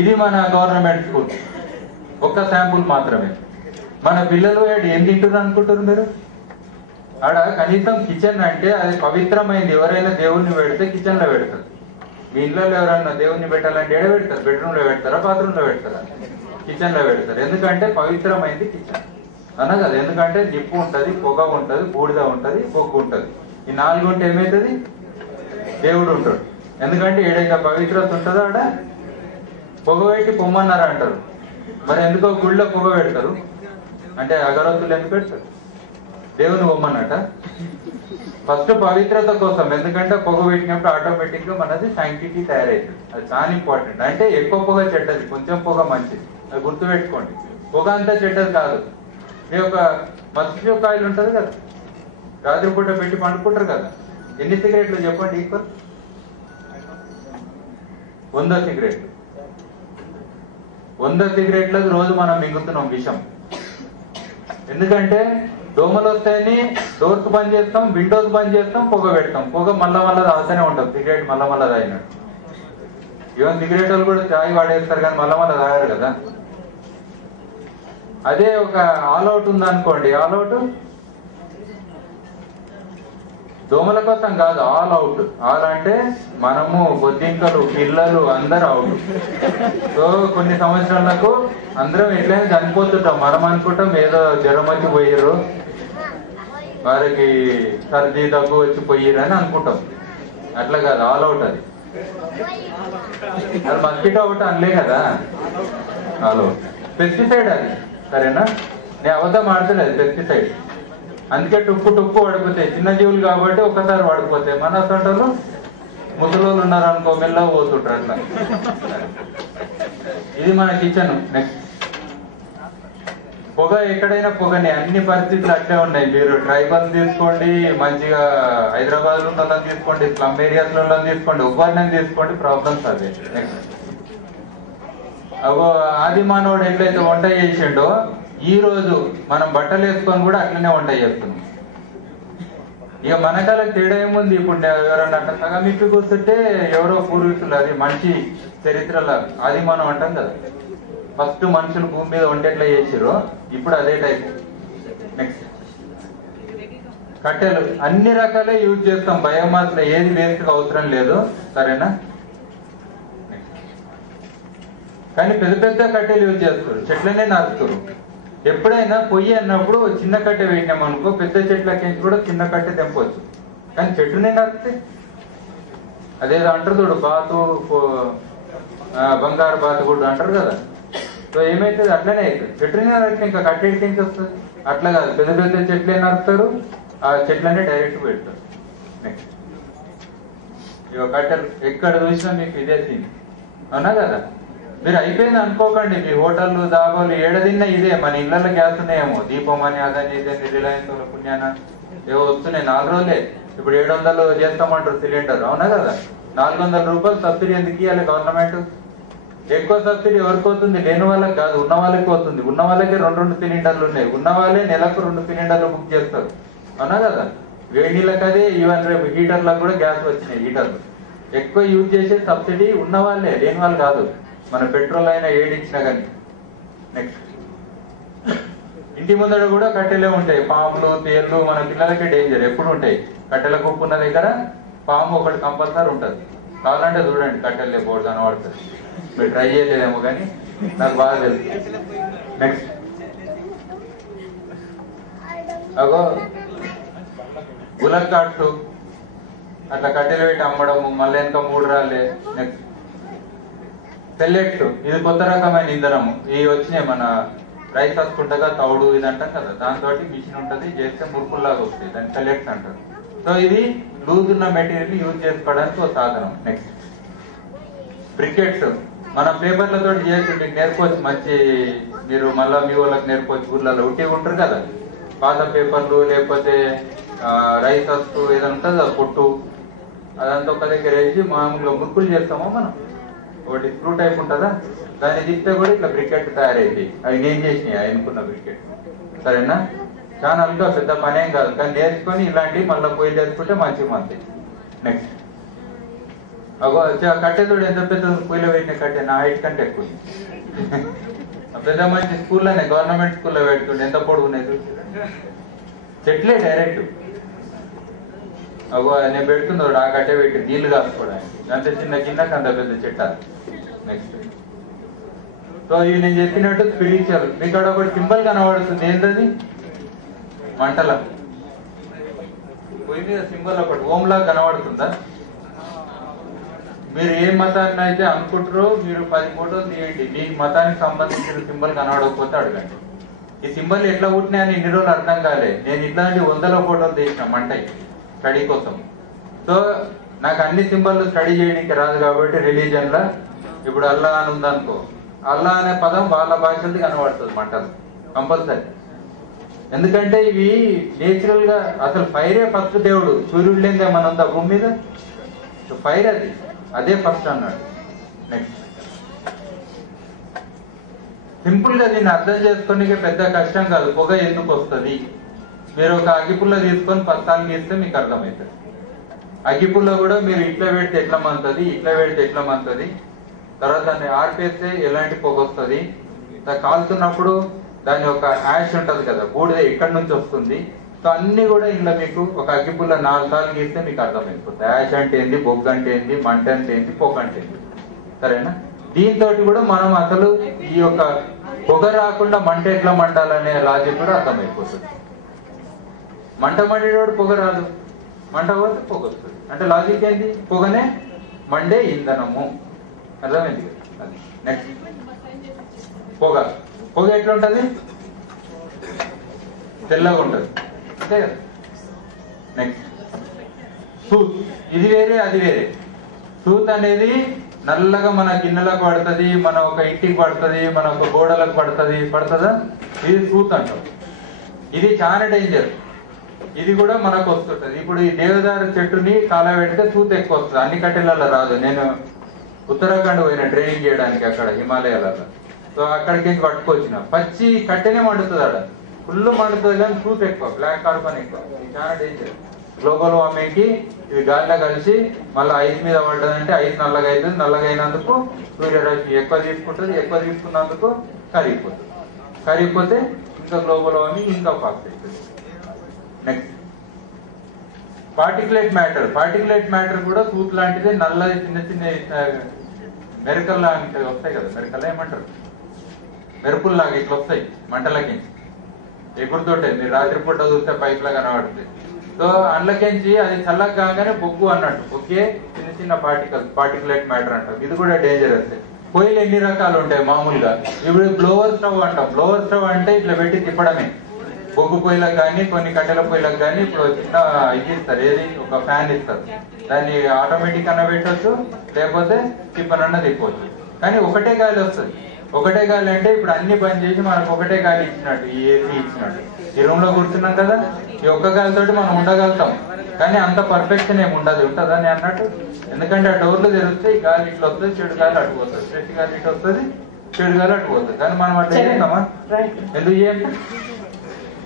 ఇది మన government school. ఒక్క శాంపుల్ మాత్రమే. మన పిల్లలు ఏం తింటున్నారు అనుకుంటారు మీరు? ఆడ కనీసం కిచెన్ అంటే అది పవిత్రమైంది. ఎవరైనా దేవుణ్ణి పెడితే కిచెన్ లో పెడతారు. మీ ఇళ్ళలో ఎవరైనా దేవుణ్ణి పెట్టాలంటే ఏడ పెడతారు? బెడ్రూమ్ లో పెడతారా, బాత్రూమ్ లో పెడతారా? కిచెన్ లో పెడతారు. ఎందుకంటే పవిత్రమైంది కిచెన్ అన్నా కదా. ఎందుకంటే నిప్పు ఉంటది, పొగ ఉంటది, బూడిద ఉంటది, బొగ్గు ఉంటది. ఈ 4 ఉంటే ఏమైతుంది? దేవుడు ఉంటాడు. ఎందుకంటే ఏడైతే పవిత్రత ఉంటుందో ఆడ పొగ పెట్టి పొమ్మన్నారు అంటారు. మరి ఎందుకో గుళ్ళో పొగ పెడతారు అంటే అగరత్తులు ఎందుకు పెడతారు? దేవుని పొమ్మన్నట. ఫస్ట్ పవిత్రత కోసం. ఎందుకంటే పొగ పెట్టినప్పుడు ఆటోమేటిక్ గా మనది శాంక్టిటీ తయారవుతుంది. అది చాలా ఇంపార్టెంట్. అంటే ఎక్కువ పొగ చెడ్డది, కొంచెం పొగ మంచిది. అది గుర్తుపెట్టుకోండి. పొగ అంతా చెడ్డది కాదు. మీ యొక్క మత్స్యకాయలు ఉంటది కదా, రాత్రి పూట పెట్టి పండుకుంటారు కదా. ఎన్ని సిగరెట్లు చెప్పండి? ఈక్వల్ 100 సిగరెట్లు. 100 సిగరెట్లకు రోజు మనం మింగుతున్నాం విషం. ఎందుకంటే దోమలు వస్తాయని డోర్స్ బంద్ చేస్తాం, విండోస్ బంద్ చేస్తాం, పొగ పెడతాం. పొగ మళ్ళా తాగుతూనే ఉంటాం. సిగరెట్ మళ్ళా తాగినట్టు. ఈవెన్ సిగరెట్ వాళ్ళు కూడా చాయ్ వాడేస్తారు కానీ మళ్ళా తాగారు కదా. అదే ఒక ఆల్అవుట్ ఉందనుకోండి. ఆల్అవుట్ దోమల కోసం కాదు, ఆల్ అవుట్. ఆల్ అంటే మనము, బొద్దింకలు, పిల్లలు అందరూ అవుట్. సో కొన్ని సంవత్సరాలకు అందరం ఎట్లయినా చనిపోతుంటాం. మనం అనుకుంటాం ఏదో జ్వరం వచ్చి పోయిర్రు, వారికి సర్ది దగ్గు వచ్చి పోయిర్రు అని అనుకుంటాం. అట్లా కాదు, ఆల్ అవుట్. అది మస్కిటో అవుట్ అనలే కదా, ఆల్ అవుట్. పెస్టిసైడ్ అది, సరేనా? నేను అబద్ధం ఆడతలేదు. పెస్టిసైడ్. అందుకే టుప్పు పడిపోతాయి. చిన్న జీవులు కాబట్టి ఒకసారి పడిపోతాయి. మన సొంటలు ముసలోళ్ళు ఉన్నారు అనుకో, మెల్లగా పోతుంటారు. అట్లా ఇది మన కిచెన్. నెక్స్ట్ పొగ. ఎక్కడైనా పొగనే. అన్ని పరిస్థితులు అట్లే ఉన్నాయి. మీరు ట్రైబల్ తీసుకోండి, మంచిగా హైదరాబాద్ లో ఉన్న తీసుకోండి, స్లమ్ ఏరియాస్ లో తీసుకోండి, ఎవరినైనా తీసుకోండి, ప్రాబ్లమ్స్ అదే. నెక్స్ట్ అగో ఆది మానవుడు ఎట్లయితే వంట చేసిండో, ఈ రోజు మనం బట్టలు వేసుకొని కూడా అట్లనే వంట చేస్తున్నాం. ఇక మనకాలకు తేడా ఏముంది? ఇప్పుడు ఎవరన్నా సగం ఇప్పి కూర్చుంటే ఎవరో పూర్వీకులు, అది మనిషి చరిత్రలో అది మనం అంటాం కదా. ఫస్ట్ మనుషులు భూమి మీద వంట ఎట్లా చేసిరో ఇప్పుడు అదే టైప్. నెక్స్ట్ కట్టెలు అన్ని రకాలే యూజ్ చేస్తాం. బయోమాస్ లో ఏది వేస్ట్ అవసరం లేదు, సరేనా? కానీ పెద్ద కట్టెలు యూజ్ చేస్తారు, చెట్లనే నరుకుతారు. ఎప్పుడైనా పొయ్యి అన్నప్పుడు చిన్న కట్టె వేసినామనుకో, పెద్ద చెట్లకి కూడా చిన్న కట్టె తెంపవచ్చు. కానీ చెట్టునే నరికితే అదేదో అంటారు చూడు, బాతు బంగారు బాతు కూడా అంటారు కదా. సో ఏమైతుంది? అట్లనే అవుతుంది. చెట్టునే నరికితే ఇంకా కట్టె ఎక్కించి వస్తుంది. అట్లా కాదు, పెద్ద చెట్లే నరుకుతారు, ఆ చెట్లనే డైరెక్ట్ పెడతారు. నెక్స్ట్ ఇక కట్టెలు ఎక్కడ చూసినా మీకు ఇదే సీన్, అవునా కదా? మీరు అయిపోయింది అనుకోకండి. మీ హోటళ్ళు, దాబాలు ఏడదిన్నా ఇదే. మన ఇళ్లలో గ్యాస్ ఉన్నాయేమో, దీపం అని, అదని, ఇదని, రిలయన్స్ పుణ్యాన ఏవో వస్తున్నాయి. 4 రోజులే. ఇప్పుడు 700 చేస్తామంటారు సిలిండర్, అవునా కదా? 400 రూపాయలు సబ్సిడీ ఎందుకు ఇవ్వాలి గవర్నమెంట్? ఎక్కువ సబ్సిడీ ఎవరికి అవుతుంది? లేని వాళ్ళకి కాదు, ఉన్న వాళ్ళకి అవుతుంది. ఉన్న వాళ్ళకి 2 సిలిండర్లు ఉన్నాయి. ఉన్న వాళ్ళే నెలకు 2 సిలిండర్లు బుక్ చేస్తారు, అవునా కదా? వేడి నీళ్ళకి అదే. ఈవెన్ రేపు హీటర్లకు కూడా గ్యాస్ వచ్చినాయి. హీటర్లు ఎక్కువ యూజ్ చేసే సబ్సిడీ ఉన్న వాళ్ళే, లేని వాళ్ళు కాదు. మన పెట్రోల్ అయినా ఏడిచ్చినా కానీ. నెక్స్ట్ ఇంటి ముందర కూడా కట్టెలే ఉంటాయి. పాములు, తేళ్లు మన పిల్లలకే డేంజర్ ఎప్పుడు ఉంటాయి. కట్టెల కుప్పు ఉన్న దగ్గర పాము ఒకటి కంపల్సరీ ఉంటుంది. కావాలంటే చూడండి, కట్టెలు లేకపోవద్దు అని వాడుతుంది. మీరు ట్రై చేయలేదేమో కానీ నాకు బాగా తెలుసు. నెక్స్ట్ అగో గులక్ కార్డ్స్ అట్లా కట్టెలు పెట్టి అమ్మడము, మళ్ళీ ఇంకా 3 రాళ్ళే. Next pellets. ఇది కొత్త రకమైన ఇంధనము. ఇవి వచ్చినాయి. మన రైస్ వస్తుంటగా తౌడు ఇది అంటాం కదా, దాంతో మిషన్ ఉంటుంది, చేస్తే మురుకుల్లాగా వస్తాయి. దాన్ని పెల్లెట్స్ అంటారు. సో ఇది లూజ్ ఉన్న మెటీరియల్ యూజ్ చేసుకోవడానికి ఒక సాధనం. Next briquettes. మన పేపర్లతో చేసి మీకు నేర్చుకోవచ్చు. మంచి మీరు మళ్ళీ మీ వాళ్ళకి నేర్చుకోవచ్చు. ఊర్లలో ఉట్టి ఉంటారు కదా, పాత పేపర్లు లేకపోతే రైస్ వస్తు ఏదైనా ఉంటుంది కదా, పొట్టు, అదంతా ఒక దగ్గర వేసి మామూలుగా మురుకులు చేస్తామో మనం. ఒకటి స్క్రూ టైప్ ఉంటుందా, దాన్ని తీస్తే కూడా ఇట్లా బ్రికెట్ తయారైంది. అవి నేను చేసినాయి ఆయనకున్న బ్రికెట్, సరేనా? చాలా అంతా పెద్ద పనేం కాదు, కానీ నేర్చుకొని ఇలాంటివి మళ్ళీ పోయి నేర్చుకుంటే మంచిగా మంది. నెక్స్ట్ కట్టెతోడు ఎంత పెద్ద పొయ్యిలో పెట్టిన కట్టె నా హైట్ కంటే ఎక్కువ. పెద్ద మంచి స్కూల్లోనే గవర్నమెంట్ స్కూల్లో పెడుతుండే ఎంత పొడుగునేది చెట్లే డైరెక్ట్. నేను పెడుతున్నాడు ఆ కట్టె పెట్టి నీళ్లు కాసుకోవడానికి, అంత చిన్న కిందకి అంత పెద్ద చెట్ట. నెక్స్ట్ సో ఇవి నేను చెప్పినట్టు స్పిరిచువల్. మీకు అక్కడ ఒకటి సింబల్ కనబడుతుంది, ఏంటది? మంటల పొయ్యి మీద సింబల్ ఒకటి ఓంలా కనబడుతుందా? మీరు ఏ మతాన్ని అయితే అనుకుంటారో మీరు 10 ఫోటోలు తీయండి, మీ మతానికి సంబంధించిన సింబల్ కనబడకపోతే అడగండి. ఈ సింబల్ ఎట్లా పుట్టినాయని ఇన్ని రోజులు అర్థం కాలే. నేను ఇట్లాంటి 100 ఫోటోలు తీసిన మంటై స్టడీ కోసం. సో నాకు అన్ని సింబల్ స్టడీ చేయడానికి రాదు కాబట్టి రిలీజన్ లా ఇప్పుడు అల్లా అని ఉందనుకో, అల్లా అనే పదం వాళ్ళ భాషలది కనబడుతుంది మంటలు కంపల్సరీ. ఎందుకంటే ఇవి నేచురల్ గా అసలు ఫైరే ఫస్ట్ దేవుడు. సూర్యుడు లేని ఏమన్నా ఉందా భూమి మీద? ఫైర్ అది, అదే ఫస్ట్ అన్నాడు. నెక్స్ట్ సింపుల్ గా దీన్ని అర్థం చేసుకోనికి పెద్ద కష్టం కాదు. పొగ ఎందుకు వస్తుంది? మీరు ఒక అగ్గిపుల్ల తీసుకొని పత్తాలు గీస్తే మీకు అర్థమవుతుంది. అగ్గిపుల్ల కూడా మీరు ఇట్లా పెడితే ఎట్లా మంతుంది, ఇట్లా పెడితే ఎట్లా మంతుంది, తర్వాత దాన్ని ఆర్పేస్తే ఎలాంటి పొగ వస్తుంది, కాలుతున్నప్పుడు దాని ఒక యాష్ ఉంటది కదా, బూడిద ఎక్కడి నుంచి వస్తుంది. సో అన్ని కూడా ఇలా మీకు ఒక అగ్గిపుల్ల 4 సార్లు గీస్తే మీకు అర్థమైపోతుంది. యాష్ అంటే ఏంది, బొగ్గు అంటే ఏంది, మంట అంటే ఏంది, పొగ అంటే ఏంది. సరేనా? దీంతో కూడా మనం అసలు ఈ యొక్క పొగ రాకుండా మంట ఎట్లా మండాలనే లాజిక్ కూడా అర్థమైపోతుంది. మంట మండేవాడు పొగ రాదు, మంట పోతే పొగ వస్తుంది. అంటే లాజిక్ ఏంటి? పొగనే మండే ఇంధనము. అర్థమైంది? అది. నెక్స్ట్ పొగ. పొగ ఎట్లుంటది? తెల్లగా ఉంటది, అంతే కదా. నెక్స్ట్ సూత్. ఇది వేరే అది వేరే. సూత్ అనేది నల్లగా మన గిన్నెలకు పడుతుంది, మన ఒక ఇంటికి పడుతుంది, మన ఒక గోడలకు పడుతుందా? ఇది సూత్ అంటాం. ఇది చాలా డేంజర్. ఇది కూడా మనకు వస్తుంటది. ఇప్పుడు ఈ దేవదారు చెట్టుని కాలబెడితే సూత్ ఎక్కువ వస్తుంది. అన్ని కట్టెలలో రాదు. నేను ఉత్తరాఖండ్ పోయిన ట్రైనింగ్ చేయడానికి అక్కడ హిమాలయాలలో. సో అక్కడికి పట్టుకొచ్చిన పచ్చి కట్టెనే మండుతుంది. ఆడ ఫుల్ మండుతుంది కానీ సూత్ ఎక్కువ, బ్లాక్ కార్బన్ ఎక్కువ. ఇది చాలా డేంజర్. గ్లోబల్ వార్మింగ్ కి ఇది గాలిలో కలిసి మళ్ళీ ఐస్ మీద పడ్డదంటే ఐస్ నల్లగా అవుతుంది. నల్లగా అయినందుకు సూర్యరశ్మి ఎక్కువ తీసుకుంటుంది. ఎక్కువ తీసుకున్నందుకు కరిగిపోతుంది. కరిగిపోతే ఇంకా గ్లోబల్ వార్మింగ్ ఇంకా ఫాస్ట్ అవుతుంది. Next particulate matter. Particulate matter కూడా సూత్ లాంటిదే. నల్లది చిన్న చిన్న మెరుకల్ లాంటి వస్తాయి కదా, మెరుకల్ ఏమంటారు, మెరుపుల్లాగా ఇట్లా వస్తాయి మంటలకి ఎగురుతోటే. మీరు రాత్రిపూట చూస్తే పైప్ లా కనబడుతుంది. సో అందులోకించి అది చల్లగా కాగానే బొగ్గు అన్నట్టు. ఓకే, చిన్న చిన్న పార్టికులేట్ మ్యాటర్ అంటాం. ఇది కూడా డేంజరస్. పొయ్యిలు ఎన్ని రకాలు ఉంటాయి మామూలుగా? ఇప్పుడు బ్లోవర్ స్టవ్ అంటాం. బ్లోవర్ స్టవ్ అంటే ఇట్లా పెట్టి తిప్పడమే. బొగ్గు పొయ్యిలకు కానీ కొన్ని కట్టెల పొయ్యిలకు కానీ ఇప్పుడు చిన్న ఇది ఇస్తారు, ఏది ఒక ఫ్యాన్ ఇస్తారు. దాన్ని ఆటోమేటిక్ అన్న పెట్టవచ్చు, లేకపోతే తిప్పనన్నా తిప్పవచ్చు. కానీ ఒకటే గాలి వస్తుంది. ఒకటే గాలి అంటే ఇప్పుడు అన్ని బంద్ చేసి మనకు ఒకటే గాలి ఇచ్చినట్టు, ఈ ఏసీ ఇచ్చినట్టు. ఈ రూమ్ లో కూర్చున్నాం కదా, ఈ ఒక్క గాలితోటి మనం ఉండగలుగుతాం. కానీ అంత పర్ఫెక్షన్ ఏమి ఉండదు. ఉంటుందని అన్నట్టు. ఎందుకంటే ఆ డోర్లు తెరిస్తే ఈ గాలి ఇట్లా వస్తుంది, చెడు గాలి అటు పోతుంది. ఫ్రెష్ గాలి ఇటు వస్తుంది, చెడు గాలి అటు పోతుంది. కానీ మనం అట్లా చేస్తామా? ఎందుకు చేయండి?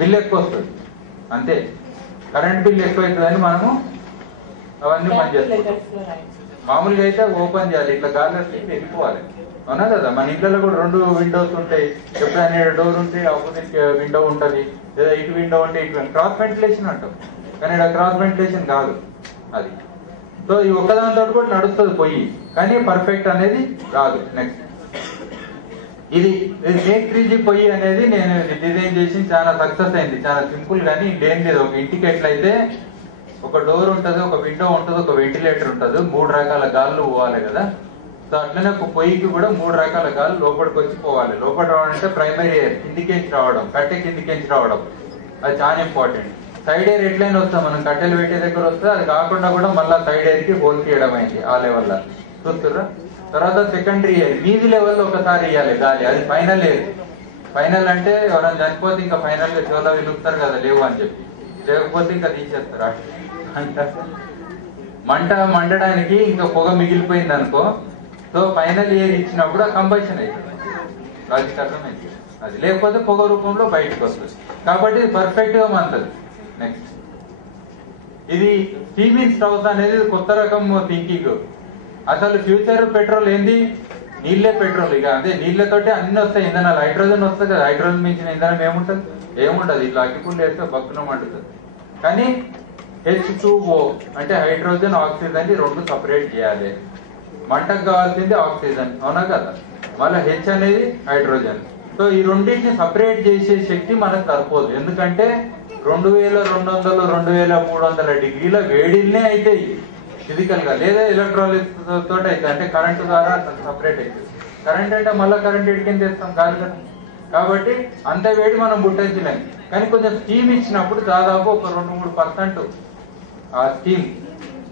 బిల్లు ఎక్కువ వస్తుంది అంతే. కరెంట్ బిల్ ఎక్కువ అవుతుందని మనము అవన్నీ పని చేస్తాం. మామూలుగా అయితే ఓపెన్ చేయాలి, ఇట్లా గాలి వెళ్ళిపోవాలి. అవునా కదా? మన ఇళ్లలో కూడా 2 విండోస్ ఉంటాయి. ఎప్పుడైనా డోర్ ఉంటే ఆపోజిట్ విండో ఉంటుంది, లేదా ఇటు విండో ఉంటే ఇటు. క్రాస్ వెంటిలేషన్ అంటాం, కానీ ఇక్కడ క్రాస్ వెంటిలేషన్ కాదు అది. సో ఈ ఒక్కదానితో కూడా నడుస్తుంది పొయ్యి, కానీ పర్ఫెక్ట్ అనేది రాదు. నెక్స్ట్ ఇది నేక్ 3G పొయ్యి అనేది నేను డిజైన్ చేసి చాలా సక్సెస్ అయింది. చాలా సింపుల్ గానీ ఇదేం లేదు. ఒక ఇంటికి ఎట్లయితే ఒక డోర్ ఉంటుంది, ఒక విండో ఉంటుంది, ఒక వెంటిలేటర్ ఉంటుంది, 3 రకాల గాళ్ళు పోవాలి కదా. సో అట్లనే ఒక పొయ్యికి కూడా 3 రకాల గాలు లోపలికి వచ్చి పోవాలి. లోపల రావడం అంటే ప్రైమరీ ఎయిర్ కిందికేంచి రావడం, కట్టె కిందికేంచి రావడం, అది చాలా ఇంపార్టెంట్. సైడ్ ఎయిర్ ఎట్లయినా వస్తాం, మనం కట్టెలు పెట్టే దగ్గర వస్తే అది కాకుండా కూడా మళ్ళీ సైడ్ ఎయిర్ కి హోల్ తీయడం అయింది ఆ లెవెల్. చూస్తుర్రా? తర్వాత సెకండరీ ఎయిర్ మీది లెవెల్ ఒకసారి ఇవ్వాలి గాలి, అది ఫైనల్ ఎయిర్. ఫైనల్ అంటే ఎవరైనా చనిపోతే ఇంకా ఫైనల్ గా చెవులో వెలుగుతారు కదా, లేవు అని చెప్పి. లేకపోతే ఇంకా తీసేస్తారు. అంటే మంట మండడానికి ఇంకా పొగ మిగిలిపోయింది అనుకో, సో ఫైనల్ ఎయిర్ ఇచ్చినప్పుడు ఆ కంబషన్ అవుతుంది. లాజిక్ అర్థమైంది అది. లేకపోతే పొగ రూపంలో బయటకు వస్తుంది. కాబట్టి పర్ఫెక్ట్ గా మంటది. నెక్స్ట్ ఇది స్టీమింగ్ స్టవ్స్ అనేది కొత్త రకం థింకింగ్. అసలు ఫ్యూచర్ పెట్రోల్ ఏంది? నీళ్ళే పెట్రోల్. ఇక అదే నీళ్ళతోటి అన్ని వస్తాయి ఇంధనాలు. హైడ్రోజన్ వస్తుంది కదా, హైడ్రోజన్ మించిన ఇంధనం ఏముంటుంది? ఏముండదు. ఇట్లా అగ్గిపుల్లు వేస్తే బక్కున మండుతుంది. కానీ H2O అంటే హైడ్రోజన్ ఆక్సిజన్ ని రెండు సపరేట్ చేయాలి. మంటకు కావాల్సింది ఆక్సిజన్, అవునా కదా? మళ్ళీ H అనేది హైడ్రోజన్. సో ఈ రెండింటిని సపరేట్ చేసే శక్తి మనకు సరిపోదు. ఎందుకంటే 2200 2300 డిగ్రీల వేడిల్నే అవుతాయి ఫిజికల్ గా, లేదా ఎలక్ట్రాలిస్ తోటి అయితే అంటే కరెంటు ద్వారా సపరేట్ అవుతుంది. కరెంట్ అంటే మళ్ళీ కరెంట్ ఎడికింది తెస్తాం కాదు కదా. కాబట్టి అంత వేడి మనం పుట్టించలేం. కానీ కొంచెం స్టీమ్ ఇచ్చినప్పుడు దాదాపు ఒక 2-3% ఆ స్టీమ్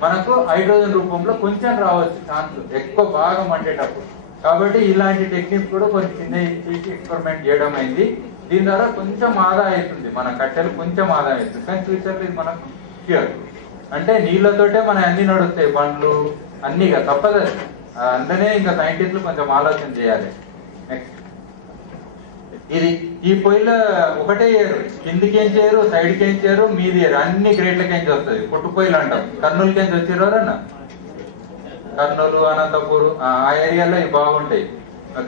మనకు హైడ్రోజన్ రూపంలో కొంచెం రావచ్చు ఛాన్స్, ఎక్కువ బాగా మండేటప్పుడు. కాబట్టి ఇలాంటి టెక్నిక్స్ కూడా కొన్ని చిన్న చేసి ఎక్స్పెరిమెంట్ చేయడం అయింది. దీని ద్వారా కొంచెం ఆదా అవుతుంది, మన కట్టెలు కొంచెం ఆదా అవుతుంది. కానీ ఫ్యూచర్లో ఇది మనకు క్యూర్. అంటే నీళ్ళతోటే మన అన్ని నడుస్తాయి, బండ్లు అన్నీగా తప్పదు. అందుకనే ఇంకా సైంటిస్టులు కొంచెం ఆలోచన చేయాలి. నెక్స్ట్ ఇది ఈ పొయ్యిలో ఒకటే ఏరు, కిందికేం చేయరు, సైడ్కి ఏం చేయరు, మీది ఏరు, అన్ని గ్రేట్లకేంచి వస్తుంది. పుట్టు పొయ్యిలు అంటాం. కర్నూలుకేంచి వచ్చేవారన్నా, కర్నూలు, అనంతపూర్ ఆ ఏరియాలో ఇవి బాగుంటాయి.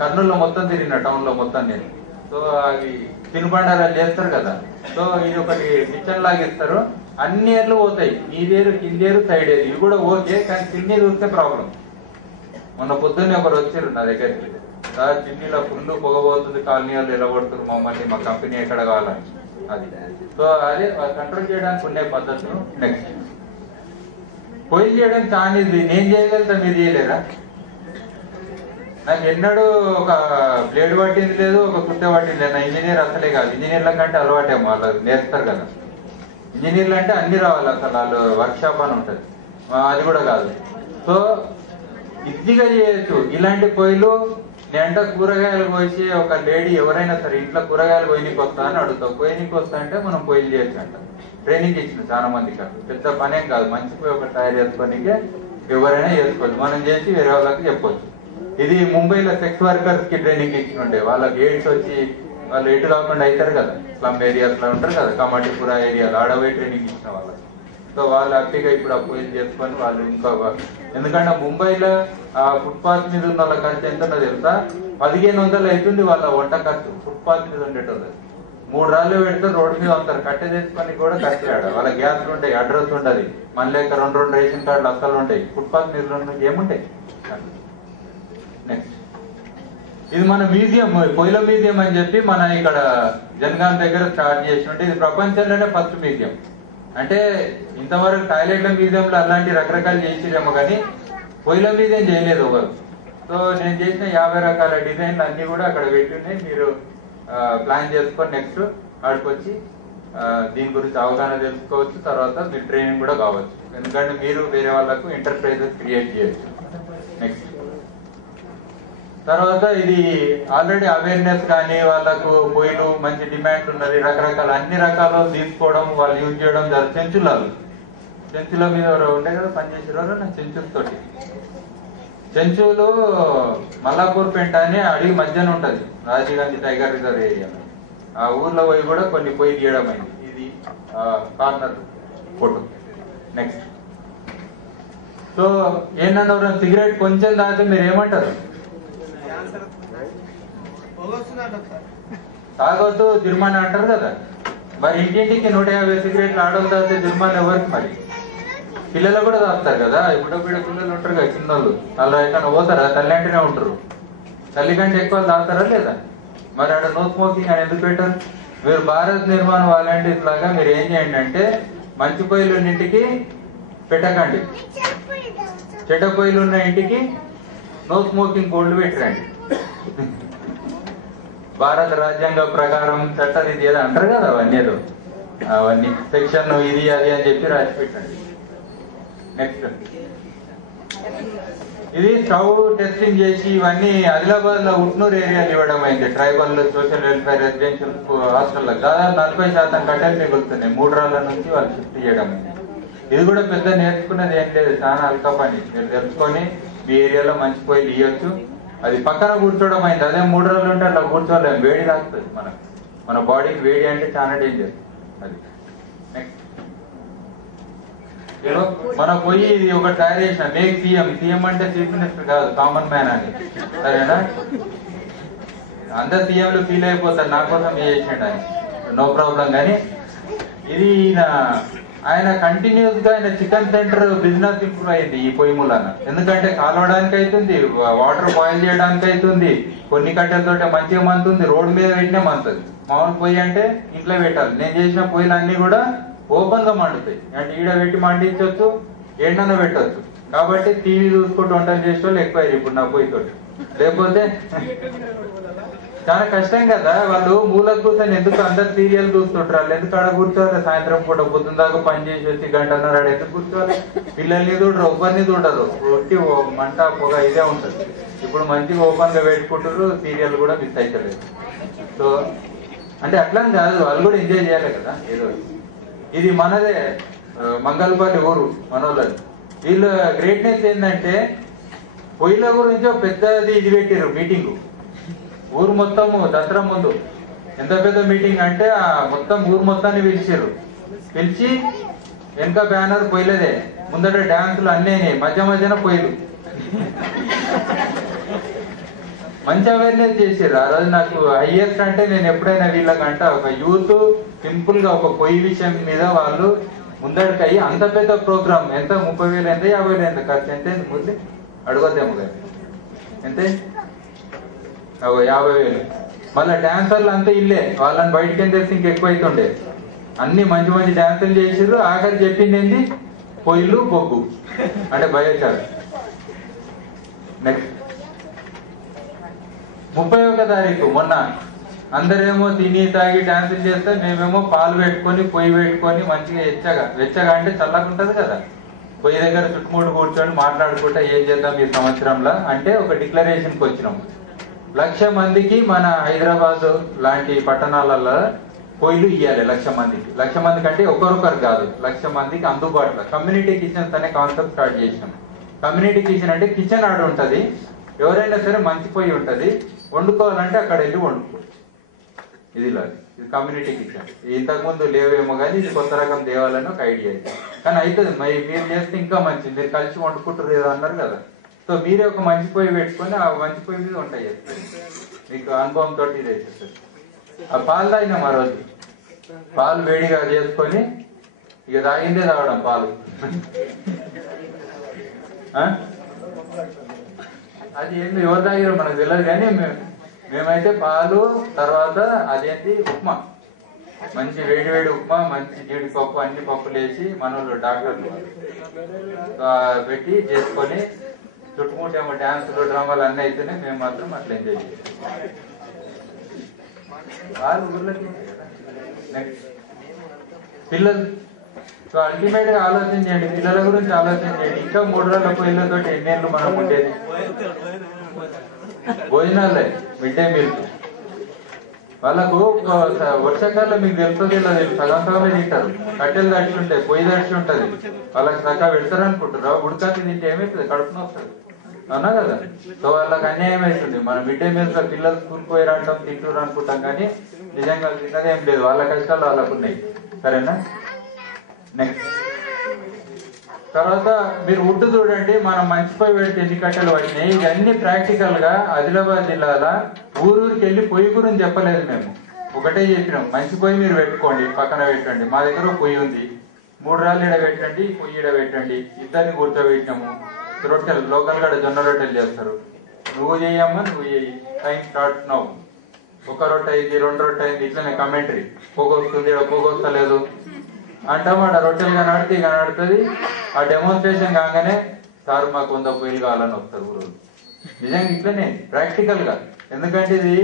కర్నూలులో మొత్తం తిరిగిన, టౌన్ లో మొత్తం నేను. సో అవి తినుబండారాలు చేస్తారు కదా. సో ఇది ఒకటి కిచెన్ లాగా ఇస్తారు, అన్ని ఏర్లు పోతాయి. మీదేరు, కిందేరు, సైడ్ ఏరు, ఇవి కూడా ఓకే. కానీ చిన్ని చూస్తే ప్రాబ్లం. మొన్న పొద్దున్నే ఒకరు వచ్చారు నా దగ్గరికి, సార్ చిన్నీలో ఫుల్ పొగబోతుంది, కాలనీ వాళ్ళు నిలబడుతున్నారు మమ్మల్ని, మా కంపెనీ ఎక్కడ కావాలని. అది సో అదే కంట్రోల్ చేయడానికి ఉండే పద్ధతులు. నెక్స్ట్ పొయ్యి చేయడం చాలా ఇది. నేను చేయగలుగుతా, మీరు చేయలేరా? నాకు ఎన్నడూ ఒక బ్లేడ్ పట్టింది లేదు, ఒక కుట్టె పట్టింది లేదు. నా ఇంజనీర్ అసలే కాదు. ఇంజనీర్ల కంటే అలవాటేమో, వాళ్ళు నేర్స్తారు కదా. ఇంజనీర్లు అంటే అన్ని రావాలి, అసలు వాళ్ళు వర్క్ షాప్ అని ఉంటుంది. అది కూడా కాదు. సో ఈజీగా చేయొచ్చు ఇలాంటి పొయ్యిలు. నేనంటే కూరగాయలు కోసి ఒక లేడీ ఎవరైనా సరే ఇంట్లో కూరగాయలు కొయ్యనికి వస్తా అని అడుగుతావు. కొయ్యనికి వస్తా అంటే మనం పొయ్యిలు చేయొచ్చు అంట. ట్రైనింగ్ ఇచ్చిన చాలా మందికి. పెద్ద పనేం కాదు, మంచి పొయ్యి ఒకటి తయారు చేసుకోనికే ఎవరైనా చేసుకోవచ్చు. మనం చేసి వేరే వాళ్ళకి చెప్పొచ్చు. ఇది ముంబైలో సెక్స్ వర్కర్స్ కి ట్రైనింగ్ ఇచ్చినట్టే. వాళ్ళకి ఎయిడ్స్ వచ్చి వాళ్ళు ఎటు కాకుండా అవుతారు కదా, స్లమ్ ఏరియాస్ లో ఉంటారు కదా, కమాటిపురా ఏరియాలో ఆడపోయి ట్రైనింగ్ ఇచ్చిన వాళ్ళకి. సో వాళ్ళు హ్యాపీగా ఇప్పుడు ఆ పొయ్యిలు చేసుకొని వాళ్ళు ఇంకా, ఎందుకంటే ముంబైలో ఆ ఫుట్పాత్ మీద ఉన్న వాళ్ళ ఖర్చు ఎంతనో తెలుసా? 1500 అవుతుంది వాళ్ళ వంట ఖర్చు. ఫుట్పాత్ మీద ఉండేటోళ్ళు 3 రాళ్ళు పెడతారు, రోడ్డు మీద ఉంటారు. కట్టె తెచ్చుకొని కూడా ఖర్చు ఆడ. వాళ్ళ గ్యాస్లు ఉంటాయి, అడ్రస్ ఉంటుంది, మన లేక 2 రేషన్ కార్డులు అస్సలు ఉంటాయి. ఫుట్పాత్ మీద ఏముంటాయి. నెక్స్ట్ ఇది మన మ్యూజియం, పొయ్యిల మ్యూజియం అని చెప్పి మన ఇక్కడ జనగాం దగ్గర స్టార్ట్ చేసినట్టు. ఇది ప్రపంచంలోనే ఫస్ట్ మ్యూజియం. అంటే ఇంతవరకు టాయిలెట్ల మ్యూజియంలో అలాంటి రకరకాలు చేసిరేమో కానీ పొయ్యిల మ్యూజియం చేయలేదు ఒకరు. సో నేను చేసిన 50 రకాల డిజైన్లు అన్ని కూడా అక్కడ పెట్టున్నాయి. మీరు ప్లాన్ చేసుకొని నెక్స్ట్ ఆడుకొచ్చి దీని గురించి అవగాహన తెలుసుకోవచ్చు. తర్వాత మీరు ట్రైనింగ్ కూడా కావచ్చు, ఎందుకంటే మీరు వేరే వాళ్ళకు ఎంటర్ప్రైజెస్ క్రియేట్ చేయొచ్చు. నెక్స్ట్ తర్వాత ఇది ఆల్రెడీ అవేర్నెస్ కానీ వాళ్ళకు పొయ్యిలు మంచి డిమాండ్ ఉన్నది, రకరకాల అన్ని రకాలు తీసుకోవడం, వాళ్ళు యూజ్ చేయడం జరుగుతుంది. చెంచుల మీద ఉండే కదా పనిచేసేవారు నా చెంచులతోటి. చెంచులు మల్లాపూర్ పెంట అని అడవి మధ్యన ఉంటది, Rajiv Gandhi tiger reserve area. ఆ ఊర్లో పోయి కూడా కొన్ని పొయ్యి తీయడం అయింది. ఇది కార్నర్ ఫోటో. నెక్స్ట్ సో ఏంటంటే సిగరెట్ కొంచెం తాగితే మీరు ఏమంటారు? తాగొద్దు జుర్మానా అంటారు కదా. మరి ఇంటింటికి 150 సిగరెట్లు ఆడవాళ్ళు తాగితే జుర్మానా ఎవరికి? మరి పిల్లలు కూడా తాగుతారు కదా. ఇప్పుడు పిల్లలు ఉంటారు కదా చిన్నోళ్ళు, వాళ్ళు ఎక్కడ పోతారా? తల్లి అంటేనే ఉంటారు. తల్లి కంటే ఎక్కువ తాగుతారా లేదా? మరి ఆడ నో స్మోకింగ్ అని ఎందుకు పెట్టారు? మీరు భారత్ నిర్మాణ వాలంటీర్స్ లాగా మీరు ఏం చేయండి అంటే మంచి పొయ్యిలు ఉన్న ఇంటికి పెట్టకండి, చెడ్డ పొయ్యిలు ఉన్న ఇంటికి నో స్మోకింగ్ బోర్డులు పెట్టరండి. భారత రాజ్యాంగ ప్రకారం చట్టరీతి ఏదో అంటారు కదా, అవన్నీ సెక్షన్ ఇది అది అని చెప్పి రాసి పెట్టండి. నెక్స్ట్ ఇది స్టవ్ టెస్టింగ్ చేసి ఇవన్నీ ఆదిలాబాద్ లో ఉట్నూరు ఏరియాలు ఇవ్వడం అయింది. ట్రైబల్ సోషల్ వెల్ఫేర్ రెసిడెన్షియల్ హాస్టల్లో దాదాపు 40% కట్టెలు మిగులుతున్నాయి. 3 రాళ్ళ నుంచి వాళ్ళు షిఫ్ట్ చేయడం అయింది. ఇది కూడా పెద్ద నేర్చుకున్నది ఏం లేదు, చాలా అల్క పని. మీరు తెలుసుకొని మీ ఏరియాలో మంచి పొయ్యిలు ఇవ్వచ్చు. అది పక్కన కూర్చోవడం అయింది. అదే 3 రోజులు ఉంటే అట్లా కూర్చోలేము, వేడి రాస్తుంది మన బాడీకి. వేడి అంటే చాలా డేంజర్ అది. నెక్స్ట్ ఏదో మన పోయి ఇది ఒక తయారు చేసిన మేక్ సీఎం అంటే చీఫ్ మినిస్టర్ కాదు, కామన్ మ్యాన్ అని. సరేనా? అందరు సీఎంలు ఫీల్ అయిపోతారు నా కోసం చేసిండు అని, నో ప్రాబ్లం. కానీ ఇది ఆయన కంటిన్యూస్ గా ఆయన చికెన్ సెంటర్ బిజినెస్ ఇంప్రూవ్ అయింది ఈ పొయ్యి మూలన. ఎందుకంటే కాలవడానికి అవుతుంది, వాటర్ బాయిల్ చేయడానికి అవుతుంది, కొన్ని కట్టెలతోటే మంచిగా మంతుంది, రోడ్డు మీద పెట్టినా మంతుంది. మామూలు పొయ్యి అంటే ఇంట్లో పెట్టాలి. నేను చేసిన పొయ్యిలు అన్ని కూడా ఓపెన్ గా మండుతాయి, అంటే ఈడ పెట్టి మండించవచ్చు, ఏంటన్నా పెట్టవచ్చు. కాబట్టి టీవీ చూసుకుంటూ వంటలు చేసే వాళ్ళు ఎక్కువ ఇప్పుడు నా పొయ్యితోటి. లేకపోతే చాలా కష్టం కదా. వాళ్ళు మూలకు కూర్చొని ఎందుకు అందరు సీరియల్ చూస్తుంటారు, వాళ్ళు ఎందుకు ఆడ కూర్చోవాలి? సాయంత్రం పూట పొద్దున్న దాకా పని చేసి వచ్చి గంటన్నర ఆడ ఎందుకు కూర్చోవాలి? పిల్లల్ని చూడరు, ఒక్కరిని చూడరు, ఒట్టి మంట పొగ ఇదే ఉంటుంది. ఇప్పుడు మంచిగా ఓపెన్ గా పెట్టుకుంటారు, సీరియల్ కూడా మిస్ అవుతలేదు. సో అంటే అట్లా కాదు, వాళ్ళు కూడా ఎంజాయ్ చేయాలి కదా ఏదో. ఇది మనదే మంగళపల్లి ఊరు మనోళ్ళది. వీళ్ళ గ్రేట్నెస్ ఏంటంటే పొయ్యిల గురించి పెద్దది ఇది పెట్టారు మీటింగ్, ఊరు మొత్తము దసరా ముందు. ఎంత పెద్ద మీటింగ్ అంటే మొత్తం ఊరు మొత్తాన్ని పిలిచారు. పిలిచి వెనక బ్యానర్ పొయ్యిలదే, ముందట డాన్సులు అన్నీ మధ్య మధ్యన పొయ్యిలు. మంచి అవేర్నెస్ చేశారు ఆ రోజు. నాకు హైయెస్ట్ అంటే నేను ఎప్పుడైనా వీళ్ళకంట ఒక యూత్ సింపుల్ గా ఒక పొయ్యి విషయం మీద వాళ్ళు ముందడికి అయ్యి అంత పెద్ద ప్రోగ్రామ్. ఎంత 30,000 ఎంత 50,000 ఎంత ఖర్చు ఎంత ముందు అడగొద్దేమో కానీ ఎంతే 50,000. మళ్ళీ డాన్సర్లు అంతా ఇల్లే, వాళ్ళని బయటకి ఏం తెలిసి ఇంకెక్కువ అవుతుండే. అన్ని మంచి మంచి డాన్సులు చేసారు. ఆఖరి చెప్పింది ఏంటి? పొయ్యిలు బొగ్గు అంటే బయోచార్. నెక్స్ట్ 31వ తారీఖు మొన్న అందరేమో తిని తాగి డాన్సులు చేస్తే మేమేమో పాలు పెట్టుకొని పొయ్యి పెట్టుకొని మంచిగా వెచ్చగా అంటే చల్లకుంటది కదా, పొయ్యి దగ్గర చుట్టుముట్టు కూర్చొని మాట్లాడుకుంటా ఏం చేద్దాం ఈ సంవత్సరంలో అంటే ఒక డిక్లరేషన్కి వచ్చినాం. 1,00,000 మందికి మన హైదరాబాద్ లాంటి పట్టణాలలో పొయ్యిలు ఇవ్వాలి. 1,00,000 మందికి. 1,00,000 మందికి అంటే ఒకరొకరు కాదు, 1,00,000 మందికి అందుబాటులో కమ్యూనిటీ కిచెన్స్ అనే కాన్సెప్ట్ స్టార్ట్ చేసినాం. కమ్యూనిటీ కిచెన్ అంటే కిచెన్ ఆడ ఉంటది, ఎవరైనా సరే మంచి పొయ్యి ఉంటది, వండుకోవాలంటే అక్కడ వెళ్ళి వండుకోవచ్చు. ఇది కమ్యూనిటీ కిచెన్. ఇంతకు ముందు లేవేమో కానీ ఇది కొత్త రకం దేవాలని ఒక ఐడియా. కానీ అవుతుంది మీరు చేస్తే ఇంకా మంచిది, మీరు కలిసి వండుకుంటారు ఏదో అన్నారు కదా. సో మీరే ఒక మంచి పొయ్యి పెట్టుకొని ఆ మంచి పొయ్యి మీద వంట చేస్తారు, మీకు అనుభవంతో ఇది అయిపోతుంది. ఆ పాలు తాగినాం ఆ రోజు, పాలు వేడిగా చేసుకొని ఇక తాగిందే తాగడం పాలు. అది ఏంది ఎవరు తాగిరో మనకు తెలియదు, కానీ మేమైతే పాలు తర్వాత అదేంటి ఉప్మా, మంచి వేడి ఉప్మా, మంచి జీడిపప్పు అన్ని పప్పులు వేసి మనోళ్ళు డాక్టర్లు పెట్టి చేసుకొని చుట్టుముట్టేమో డాన్సులు డ్రామాలు అన్నీ అయితేనే మేము మాత్రం అట్లా ఎంజాయ్ చేస్తాం. వాళ్ళు ఊర్లకి నెక్స్ట్ పిల్లలు. సో అల్టిమేట్ గా ఆలోచన చేయండి, పిల్లల గురించి ఆలోచన చేయండి. ఇంకా 3 రోజుల పొయ్యిలతో ఎన్నేళ్ళు మనం ఉండేది. భోజనాలే మిడ్ డే మీల్ వాళ్ళకు వర్షాకాలంలో మీకు తెలుస్తుంది, సగం సగమే తింటారు. కట్టెలు దడిచి ఉంటాయి, పొయ్యి దడిచి ఉంటది, వాళ్ళకి సగం పెడతారు అనుకుంటారు. ఉడకాసి తింటే ఏమవుతుంది? కడుపున వస్తుంది, అవునా కదా. సో వాళ్ళకి అన్యాయం అవుతుంది. మన మిడ్ డే మీల్స్ లో పిల్లలు స్కూల్ పోయి రావడం తింటారు అనుకుంటాం, కానీ నిజంగా తిన్నదేం లేదు, వాళ్ళ కష్టాలు వాళ్ళకు ఉన్నాయి. సరేనా? నెక్స్ట్ తర్వాత మీరు వుడ్ చూడండి, మనం మంచి పొయ్యి పెడితే ఎన్ని కట్టెలు వచ్చినాయి. ఇవన్నీ ప్రాక్టికల్ గా ఆదిలాబాద్ జిల్లాలో ఊరూరికి వెళ్ళి పొయ్యి గురించి చెప్పలేదు మేము, ఒకటే చెప్పినాం. మంచి పొయ్యి మీరు పెట్టుకోండి, పక్కన పెట్టండి. మా దగ్గర పొయ్యి ఉంది, 3 రాళ్ళు ఇడ పెట్టండి, పొయ్యి ఇడ పెట్టండి. ఇద్దరిని కూర్చోబెట్టినాము. రొట్టెలు లోకల్ గా జొన్న రొట్టెలు చేస్తారు. నువ్వు చేయమ్మా, నువ్వు చేయి, టైం స్టార్ట్ నవ్వు. 1 రొట్టె అయింది, 2 రొట్టె అయింది, ఇట్లనే కమెంటరీ. పొగొస్తుంది, పొగొస్తలేదు అంటాం. ఆడ రొట్టెలు కనబడితే ఇక నడుతుంది. ఆ డెమోన్స్ట్రేషన్ కాగానే సార్ మాకు 100 పొయ్యిలు కావాలని వస్తారు ఊరు. నిజంగా ఇట్లనే ప్రాక్టికల్ గా, ఎందుకంటే ఇది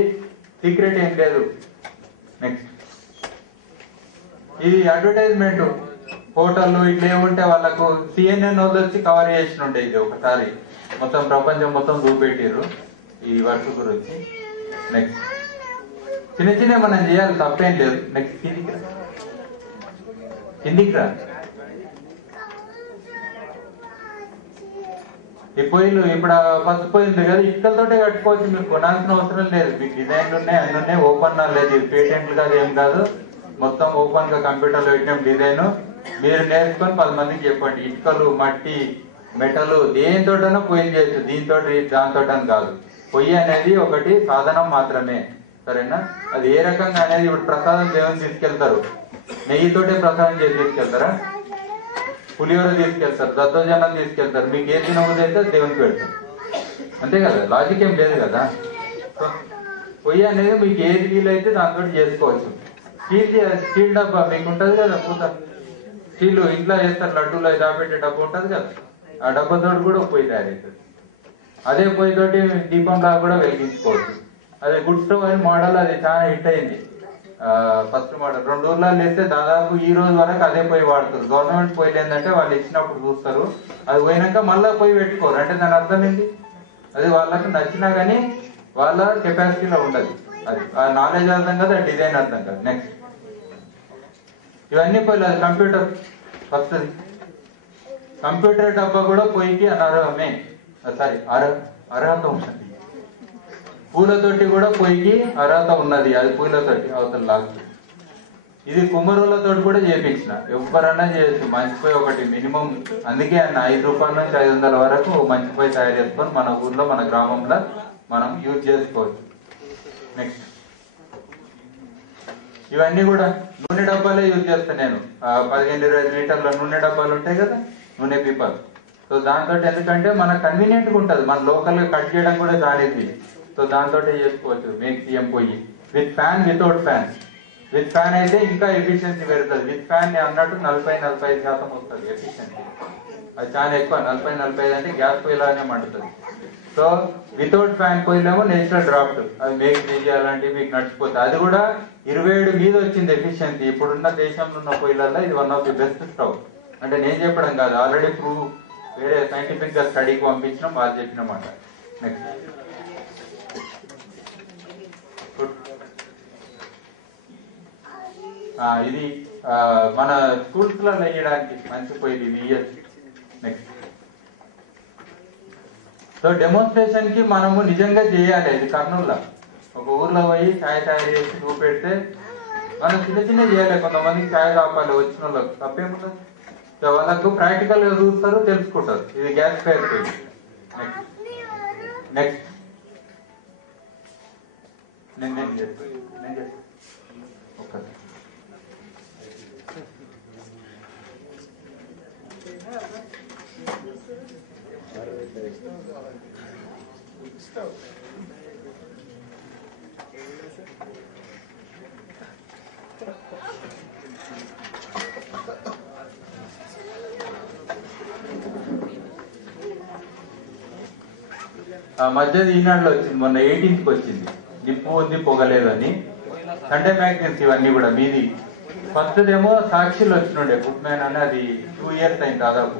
సీక్రెట్ ఏం లేదు. నెక్స్ట్ ఇది అడ్వర్టైజ్మెంట్, హోటళ్ళు ఇట్లా ఏముంటే వాళ్ళకు CNN వాళ్ళు వచ్చి కవర్ చేసిన ఉండే. ఇది ఒకసారి మొత్తం ప్రపంచం మొత్తం చూపెట్టిర్రు ఈ వర్క్ గురించి. నెక్స్ట్ చిన్న మనం చేయాలి, తప్పేం లేదు. నెక్స్ట్ కిందికి రా. ఈ పొయ్యిలు ఇప్పుడు ఫస్ట్ పోయింది కదా, ఇటుకలతోటే కట్టుకోవచ్చు, మీరు కొనాల్సిన అవసరం లేదు. మీకు డిజైన్లు ఉన్నాయి, అన్ని ఉన్నాయి. ఓపెన్ లేదు, పేటెంట్లు కాదు, ఏం కాదు, మొత్తం ఓపెన్ గా కంప్యూటర్ లో పెట్టిన డిజైన్ మీరు నేర్చుకొని 10 మందికి చెప్పండి. ఇటుకలు, మట్టి, మెటలు దేనితోటైనా పొయ్యి చేయొచ్చు, దీంతో దాంతో అని కాదు. పొయ్యి అనేది ఒకటి సాధనం మాత్రమే, సరేనా? అది ఏ రకంగా అనేది, ఇప్పుడు ప్రసాదం దేవుని తీసుకెళ్తారు, నెయ్యితోటే ప్రసాదం చేసి తీసుకెళ్తారా? పులిహోర తీసుకెళ్తారు, దద్దోజనం తీసుకెళ్తారు, మీకు ఏది తినబోదైతే దేవునికి పెడతారు, అంతే కదా? లాజిక్ ఏం లేదు కదా. పొయ్యి అనేది మీకు ఏది వీలైతే దాంతో చేసుకోవచ్చు. స్టీల్ డబ్బా మీకు ఉంటుంది కదా, పూత స్టీల్ ఇంట్లో వేస్తారు, లడ్డూలో దాపెట్టే డబ్బా ఉంటుంది కదా, ఆ డబ్బాతో కూడా పొయ్యి తయారవుతుంది. అదే పొయ్యితోటి దీపంలా కూడా వెలిగించుకోవచ్చు. అదే గుడ్ స్టవ్ అని మోడల్, అది చాలా హిట్ అయింది. ఫస్ట్ మోడల్ 2 ఊర్లలో వేస్తే దాదాపు ఈ రోజు వరకు అదే పొయ్యి వాడుతారు. గవర్నమెంట్ పొయ్యిలు ఏంటంటే వాళ్ళు ఇచ్చినప్పుడు చూస్తారు, అది పోయినాక మళ్ళీ పొయ్యి పెట్టుకోరు. అంటే దాని అర్థం ఏంటి? అది వాళ్ళకి నచ్చినా కానీ వాళ్ళ కెపాసిటీలో ఉండదు. అది ఆ నాలెడ్జ్ అర్థం కదా, డిజైన్ అర్థం కదా. నెక్స్ట్ ఇవన్నీ పొయ్యిలు. అది కంప్యూటర్ ఫస్ట్, కంప్యూటర్ డబ్బా కూడా పొయ్యికి అనర్హమే, సారీ అర్హత ఉన్నది. పూలతోటి కూడా పొయ్యికి అర్హత ఉన్నది, అది పూలతోటి అవతల లాస్ట్. ఇది కుమ్మరులతో కూడా చేయించిన, ఎవరన్నా చేయొచ్చు. మంచి పొయ్యి ఒకటి మినిమం, అందుకే ఆయన 5 రూపాయల నుంచి 500 వరకు మంచి పొయ్యి తయారు చేసుకొని మన ఊర్లో, మన గ్రామంలో మనం యూజ్ చేసుకోవచ్చు. నెక్స్ట్ ఇవన్నీ కూడా నూనె డబ్బాలే యూజ్ చేస్తాను నేను. 15-20 లీటర్ల నూనె డబ్బాలు ఉంటాయి కదా, నూనె పీపాలు. సో దాంతో ఎందుకంటే మనకు కన్వీనియంట్ గా ఉంటుంది, మన లోకల్ గా కట్ చేయడం కూడా దానిది. సో దాంతో చేసుకోవచ్చు. మీకు సీఎం పొయ్యి with fan, without fan. With fan అయితే ఇంకా ఎఫిషియన్సీ పెరుగుతుంది. విత్ ఫ్యాన్ అన్నట్టు 40-45% వస్తుంది ఎఫిషియన్సీ. అది చాలా ఎక్కువ, 40-45 అంటే గ్యాస్ పొయ్యిలానే మండుతుంది. సో వితౌట్ ఫ్యాన్ పొయ్యిలేమో నేచురల్ డ్రాఫ్ట్, అది మేక్ తీసి అలాంటివి మీకు నడిచిపోతుంది. అది కూడా 27 మీద వచ్చింది ఎఫిషియన్సీ. ఇప్పుడున్న దేశంలో ఉన్న పొయ్యిలలో ఇది one of the best stove. అంటే నేను చెప్పడం కాదు, ఆల్రెడీ ప్రూవ్, వేరే సైంటిఫిక్ గా స్టడీకి పంపించడం, వాళ్ళు చెప్పినమాట. నెక్స్ట్ ఇది మన స్కూల్స్ లో వేయడానికి మంచి పొయ్యి VS. నెక్స్ట్ సో డెమోన్స్ట్రేషన్ కి మనము నిజంగా చేయాలి. ఇది కర్నూలులో ఒక ఊర్లో పోయి ఛాయ్ తయారు చేసి చూపెడితే మనం చిన్న చేయాలి. కొంతమందికి ఛాయ్ కాపాలి వచ్చిన వాళ్ళకి, తప్పేముంటుంది. సో వాళ్ళకు ప్రాక్టికల్ గా చూస్తారు, తెలుసుకుంటారు. ఇది గ్యాస్ ఫైర్ పొయ్యి. నెక్స్ట్ నేను చెప్తాను ఒక్కసారి. మధ్యది ఈనాడులో వచ్చింది, మొన్న 18th వచ్చింది. నిప్పు ఉంది పొగలేదని, సండే మ్యాగజైన్స్ ఇవన్నీ కూడా మీది. ఫస్ట్ ఏమో సాక్షిలో వచ్చినుండే గుడ్ మ్యాన్ అని, అది 2 years అయింది దాదాపు.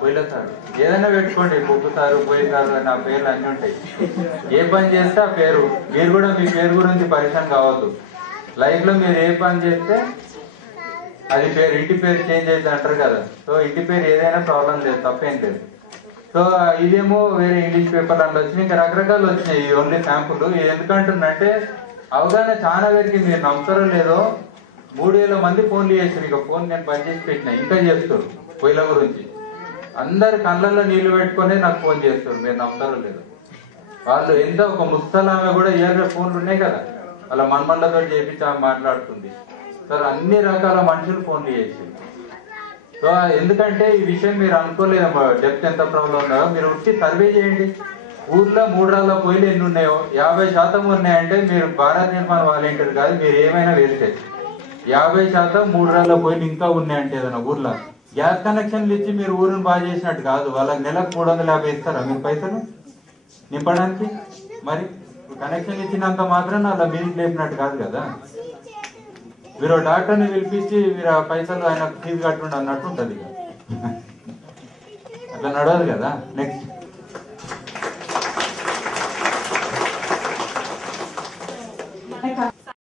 పొయ్యిల సార్ ఏదైనా పెట్టుకోండి, బుక్ సారు, పొయ్యి సారు, నా పేర్లు అన్ని ఉంటాయి. ఏ పని చేస్తే ఆ పేరు, మీరు కూడా మీ పేరు గురించి పరిచయం కావద్దు. లైఫ్ లో మీరు ఏ పని చేస్తే అది పేరు, ఇంటి పేరు చేంజ్ అయితే అంటారు కదా. సో ఇంటి పేరు ఏదైనా ప్రాబ్లం లేదు, తప్పేం లేదు. సో ఇదేమో వేరే ఇంగ్లీష్ పేపర్ అందులో వచ్చినాయి, ఇంకా రకరకాలు వచ్చినాయి. ఇది ఓన్లీ శాంపుల్. ఇది ఎందుకంటుందంటే అవగాహన చాలా వరకు, మీరు నమ్ముతారో లేదో 3000 మంది ఫోన్లు చేస్తారు. ఇక ఫోన్ నేను బంద్ చేసి పెట్టినా, ఇంకా చేస్తారు పొయ్యిల గురించి. అందరు కళ్ళల్లో నీళ్లు పెట్టుకునే నాకు ఫోన్ చేస్తారు, మీరు నమ్ముతారో లేదో. వాళ్ళు ఎంత ఒక ముస్తలామె కూడా ఏదో ఫోన్లు ఉన్నాయి కదా, వాళ్ళ మన్మళ్ళతో చేపించి మాట్లాడుతుంది. సార్ అన్ని రకాల మనుషులు ఫోన్లు చేసి. సో ఎందుకంటే ఈ విషయం మీరు అనుకోలేదు, డెప్త్ ఎంత ప్రాబ్లం ఉన్నాయో. మీరు వచ్చి సర్వే చేయండి. ఊర్లో 3 రాళ్ళ పొయ్యిలు ఎన్ని ఉన్నాయో 50% ఉన్నాయంటే మీరు భారత్ నిర్మాణ వాలంటీర్ కాదు, మీరు ఏమైనా వేస్తే 50% 3 రాళ్ళ పొయ్యిలు ఇంకా ఉన్నాయంటే ఏదైనా ఊర్లో గ్యాస్ కనెక్షన్లు ఇచ్చి మీరు ఊరిని బాగా చేసినట్టు కాదు. వాళ్ళకి నెలకు 350 ఇస్తారా మీరు పైసలు నింపడానికి? మరి కనెక్షన్ ఇచ్చినంత మాత్రం అలా మీరు లేపినట్టు కాదు కదా. మీరు డాక్టర్ని పిలిపించి మీరు ఆ పైసలు ఆయన ఫీజు కట్టుండి అన్నట్టు ఉంటుంది, అట్లా నడవదు కదా. నెక్స్ట్